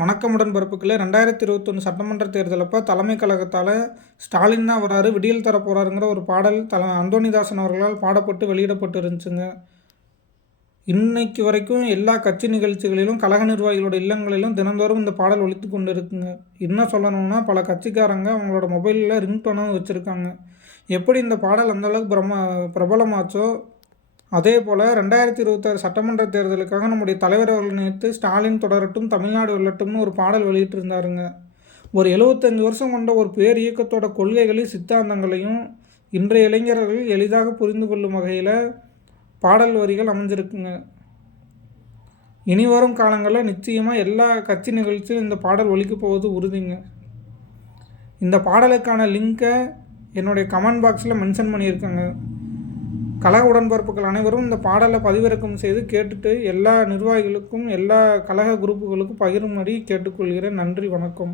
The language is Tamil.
வணக்கம் உடன்பிறப்புகளே. 2021 சட்டமன்ற தேர்தல் அப்போ தலைமை கழகத்தால் ஸ்டாலின் தான் வராரு, விடியல் தர போகிறாருங்கிற ஒரு பாடல் அந்தோணிதாசன் அவர்களால் பாடப்பட்டு வெளியிடப்பட்டு இருந்துச்சுங்க. இன்னைக்கு வரைக்கும் எல்லா கட்சி நிகழ்ச்சிகளிலும் கழக நிர்வாகிகளோட இல்லங்களிலும் தினந்தோறும் இந்த பாடல் ஒலித்து கொண்டு இருக்குங்க. என்ன சொல்லணும்னா, பல கட்சிக்காரங்க அவங்களோட மொபைலில் ரிங்டோனும் வச்சுருக்காங்க. எப்படி இந்த பாடல் அந்தளவுக்கு பிரபலமாச்சோ அதே போல் 2026 சட்டமன்ற தேர்தலுக்காக நம்முடைய தலைவர் அவர்கள் நேற்று ஸ்டாலின் தொடரட்டும் தமிழ்நாடு வெல்லட்டும்னு ஒரு பாடல் வெளியிட்டிருந்தாருங்க. ஒரு 75 வருஷம் கொண்ட ஒரு பேர் இயக்கத்தோட கொள்கைகளையும் சித்தாந்தங்களையும் இன்றைய இளைஞர்கள் எளிதாக புரிந்து கொள்ளும் வகையில் பாடல் வரிகள் அமைஞ்சிருக்குங்க. இனி வரும் காலங்களில் நிச்சயமாக எல்லா கட்சி நிகழ்ச்சியும் இந்த பாடல் ஒலிக்க போவது உறுதிங்க. இந்த பாடலுக்கான லிங்கை என்னுடைய கமெண்ட் பாக்ஸில் மென்ஷன் பண்ணியிருக்கேங்க. கழக உடன்பிறப்புகள் அனைவரும் இந்த பாடலை பதிவிறக்கம் செய்து கேட்டுட்டு எல்லா நிர்வாகிகளுக்கும் எல்லா கழக குரூப்புகளுக்கும் பகிரும்படி கேட்டுக்கொள்கிறேன். நன்றி, வணக்கம்.